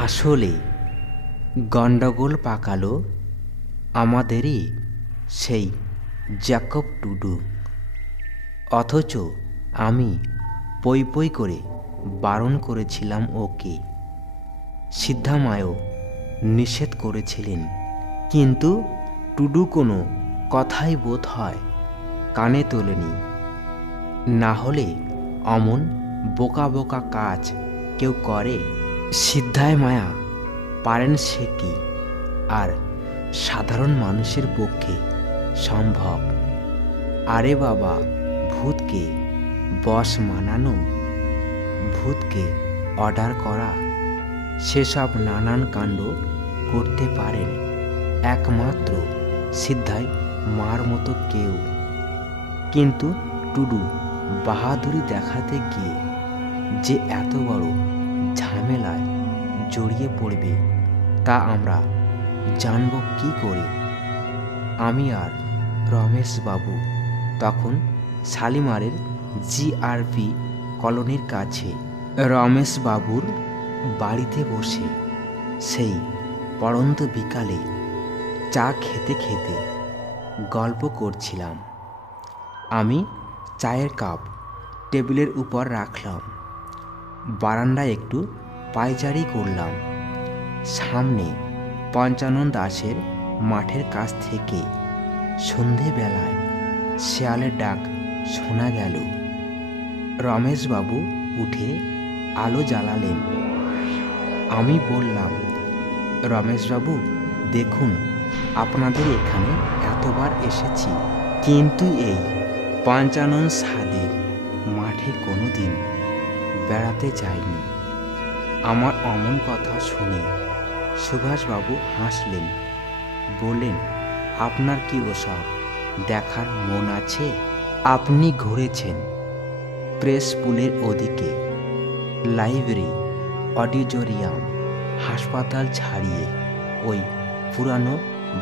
আসলে গন্ডগোল পাকালো আমাদেরই সেই জ্যাকব টুডু। অথচ আমি পই পই করে বারণ করেছিলাম ওকে, সিদ্ধামায়ও নিষেধ করেছিলেন, কিন্তু টুডু কোনো কথাই বোধ হয় কানে তোলেনি। না হলে অমন বোকা বোকা কাজ কেউ করে? সিদ্ধায় মায়া পারেন সে কি আর সাধারণ মানুষের পক্ষে সম্ভব? আরে বাবা, ভূতকে বশ মানানো, ভূতকে অর্ডার করা, সেসব নানান কাণ্ড করতে পারেন একমাত্র সিদ্ধাই মার মতো কেউ। কিন্তু টুডু বাহাদুরি দেখাতে গিয়ে যে এত বড় ঝামেলায় জড়িয়ে পড়বে তা আমরা জানব কি করে? আমি আর রমেশবাবু তখন শালিমারের জিআরপি কলোনির কাছে রমেশবাবুর বাড়িতে বসে সেই পড়ন্ত বিকালে চা খেতে খেতে গল্প করছিলাম। আমি চায়ের কাপ টেবিলের উপর রাখলাম, বারান্দায় একটু পায়চারি করলাম। সামনে পঞ্চানন দাসের মাঠের কাছ থেকে সন্ধেবেলায় শেয়ালের ডাক শোনা গেল। রমেশবাবু উঠে আলো জ্বালালেন। আমি বললাম, রমেশবাবু দেখুন, আপনাদের এখানে এতবার এসেছি, কিন্তু এই পঞ্চানন সাদের মাঠে কোনো দিন বেড়াতে যাইনি। আমার অমন কথা শুনে সুভাষবাবু হাসলেন, বললেন, আপনার কি ওসব দেখার মন আছে? আপনি ঘুরেছেন প্রেস পুলের ওদিকে, লাইব্রেরি, অডিটোরিয়াম, হাসপাতাল ছাড়িয়ে ওই পুরানো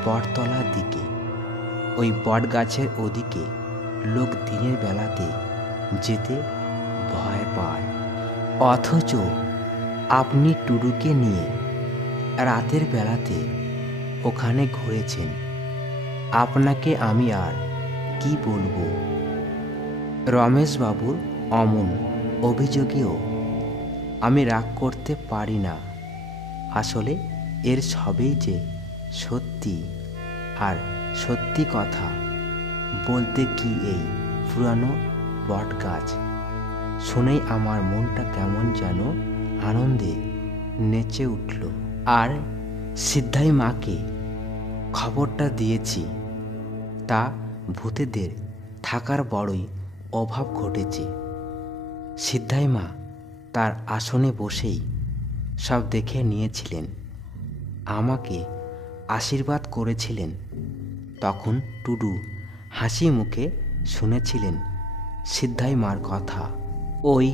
বটতলার দিকে, ওই বটগাছের ওদিকে লোক দিনের বেলাতে যেতে ভয় পায়। অথচ আপনি টুডুকে নিয়ে রাতের বেলাতে ওখানে ঘুরেছেন। আপনাকে আমি আর কি বলবো? রমেশবাবুর অমন অভিযোগেও আমি রাগ করতে পারি না। আসলে এর সবই যে সত্যি, আর সত্যি কথা বলতে কি এই পুরানো বটগাছ শুনেই আমার মনটা কেমন যেন আনন্দে নেচে উঠল। আর সিদ্ধাই মাকে খবরটা দিয়েছি, তা ভূতেদের থাকার বড়ই অভাব ঘটেছে। সিদ্ধাই মা তার আসনে বসেই সব দেখে নিয়েছিলেন, আমাকে আশীর্বাদ করেছিলেন। তখন টুডু হাসি মুখে শুনেছিলেন সিদ্ধাই মার কথা। ওই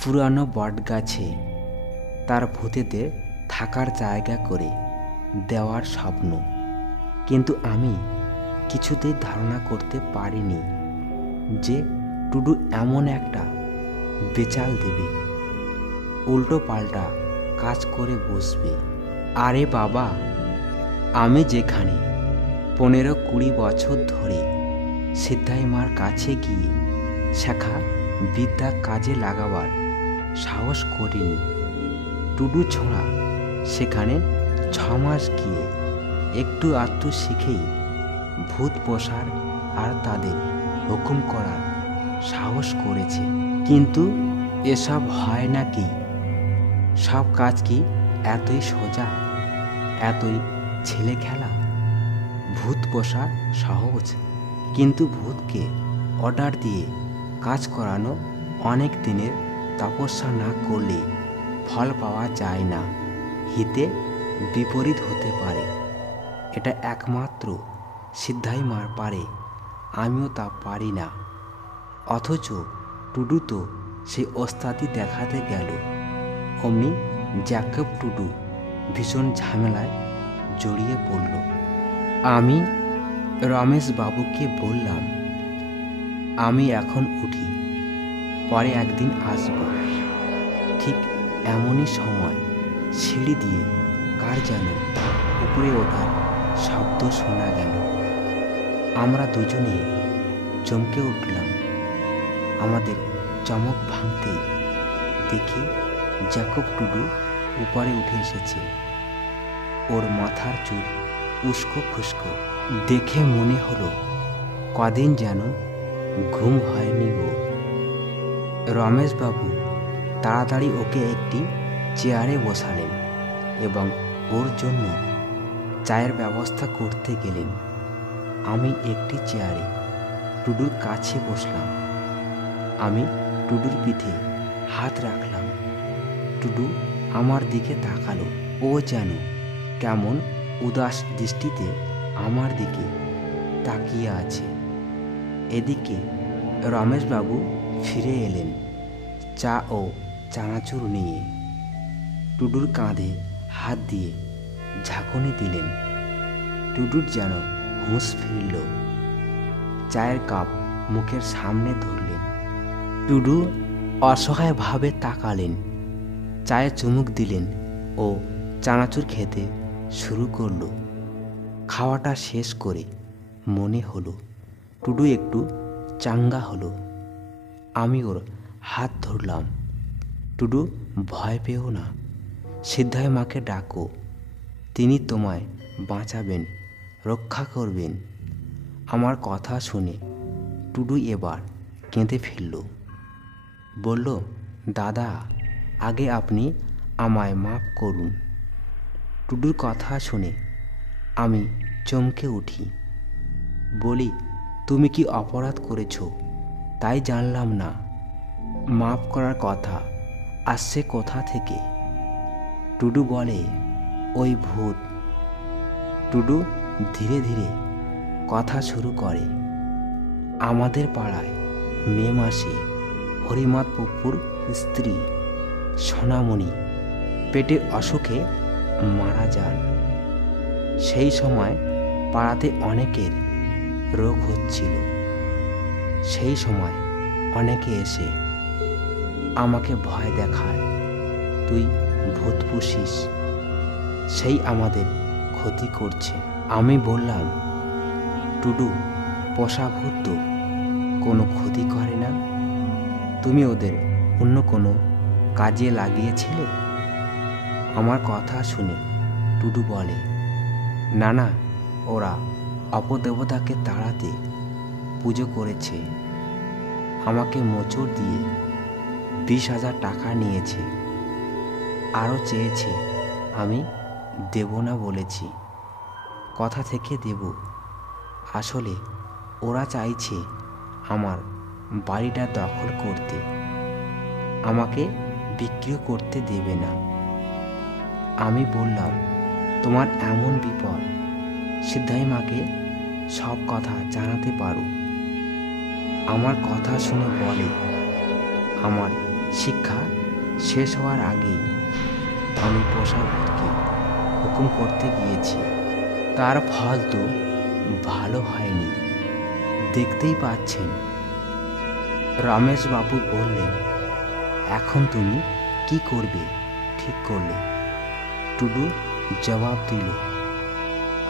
পুরানো বটগাছে তার ভূতেদের থাকার জায়গা করে দেওয়ার স্বপ্ন। কিন্তু আমি কিছুতেই ধারণা করতে পারিনি যে টুডু এমন একটা বেচাল দেবে, উল্টো পাল্টা কাজ করে বসবে। আরে বাবা, আমি যেখানে 15-20 বছর ধরে সিদ্ধাই মার কাছে গিয়ে শেখা বিদ্যা কাজে লাগাবার সাহস করিনি, টুডু ছোঁড়া সেখানে 6 মাস গিয়ে একটু আধটু শিখেই ভূত পোষার আর তাদের হুকুম করার সাহস করেছে। কিন্তু এসব হয় নাকি? সব কাজ কি এতই সোজা, এতই ছেলে খেলা? ভূত পোষা সহজ, কিন্তু ভূতকে অর্ডার দিয়ে কাজ করানো অনেক দিনের তপস্যা না করলে ফল পাওয়া যায় না, হিতে বিপরীত হতে পারে। এটা একমাত্র সিদ্ধাই মার পারে, আমিও তা পারি না। অথচ টুডু তো সেই ওস্তাদি দেখাতে গেল। অমনি জ্যাকব টুডু ভীষণ ঝামেলায় জড়িয়ে পড়ল। আমি রমেশবাবুকে বললাম, আমি এখন উঠি, পরে একদিন আসব, ঠিক এমনই সময় সিঁড়ি দিয়ে কার যেন উপরে ওঠার শব্দ শোনা গেল। আমরা দুজনে চমকে উঠলাম। আমাদের চমক ভাঙতেই দেখি জ্যাকব টুডু উপরে উঠে এসেছে। ওর মাথার চুল উস্কো খুস্কো, দেখে মনে হলো কদিন যেন ঘুম হয়নি ওর। রমেশবাবু তাড়াতাড়ি ওকে একটি চেয়ারে বসালেন এবং ওর জন্য চায়ের ব্যবস্থা করতে গেলেন। আমি একটি চেয়ারে টুডুর কাছে বসলাম। আমি টুডুর পিঠে হাত রাখলাম। টুডু আমার দিকে তাকালো। ও যেন কেমন উদাস দৃষ্টিতে আমার দিকে তাকিয়ে আছে। এদিকে রমেশবাবু ফিরে এলেন চা ও চানাচুর নিয়ে। টুডুর কাঁধে হাত দিয়ে ঝাঁকুনি দিলেন। টুডুর যেন হুঁশ ফিরল। চায়ের কাপ মুখের সামনে ধরলেন। টুডু অসহায়ভাবে তাকালেন, চায়ে চুমুক দিলেন ও চানাচুর খেতে শুরু করল। খাওয়াটা শেষ করে মনে হলো টুডু একটু চাঙ্গা হলো। আমি ওর হাত ধরলাম। টুডু, ভয় পেও না, সিদ্ধায় মাকে ডাকো, তিনি তোমায় বাঁচাবেন, রক্ষা করবেন। আমার কথা শুনে টুডু এবার কেঁদে ফেলল। বলল, দাদা, আগে আপনি আমায় মাফ করুন। টুডুর কথা শুনে আমি চমকে উঠি। বলি, তুমি কি অপরাধ করেছ তাই জানলাম না? মাফ করার কথা আসছে কোথা থেকে? টুডু বলে, ওই ভূত। টুডু ধীরে ধীরে কথা শুরু করে। আমাদের পাড়ায় মে মাসে হরিমাত পুকুর স্ত্রী সোনামণি পেটের অসুখে মারা যান। সেই সময় পাড়াতে অনেকের রোগ হচ্ছিল। সেই সময় অনেকে এসে আমাকে ভয় দেখায়, তুই ভূত পুষিস, সেই আমাদের ক্ষতি করছে। আমি বললাম, টুডু, পোষা ভূত তো কোনো ক্ষতি করে না। তুমি ওদের অন্য কোনো কাজে লাগিয়েছিলে? আমার কথা শুনে টুডু বলে, না না, ওরা অপদেবতাকে তাড়াতে পুজো করেছে। আমাকে মোচড় দিয়ে 20,000 টাকা নিয়েছে, আরও চেয়েছে। আমি দেব না বলেছি। কথা থেকে দেব। আসলে ওরা চাইছে আমার বাড়িটা দখল করতে, আমাকে বিক্রি করতে দেবে না। আমি বললাম, তোমার এমন বিপদ, সিদ্ধাই মাকে সব কথা জানাতে পারো। আমার কথা শুনে বলে, আমার শিক্ষা শেষ হওয়ার আগেই আমি পোষা ভূতকে হুকুম করতে গিয়েছি। তার ফল তো ভালো হয়নি, দেখতেই পাচ্ছেন। রমেশবাবু বললেন, এখন তুমি কি করবে ঠিক করলে? টুডু জবাব দিল,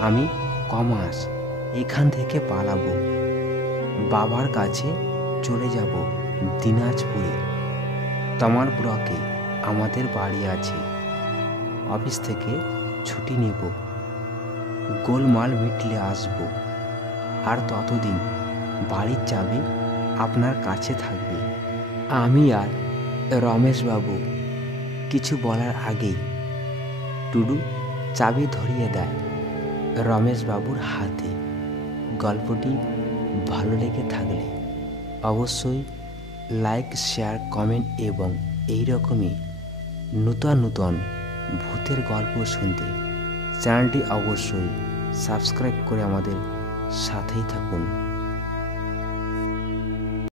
আমি কমাস এখান থেকে পালাবো, বাবার কাছে চলে যাব দিনাজপুরে। তমার ব্লকে আমাদের বাড়ি আছে। অফিস থেকে ছুটি নেব, গোলমাল মিটলে আসবো। আর ততদিন বাড়ির চাবি আপনার কাছে থাকবে। আমি আর রমেশবাবু কিছু বলার আগেই টুডু চাবি ধরিয়ে দেয় রমেশবাবুর হাতে। গল্পটি ভালো লেগে থাকলে অবশ্যই লাইক, শেয়ার, কমেন্ট এবং এই রকমই নূতন নূতন ভূতের গল্প শুনতে চ্যানেলটি অবশ্যই সাবস্ক্রাইব করে আমাদের সাথেই থাকুন।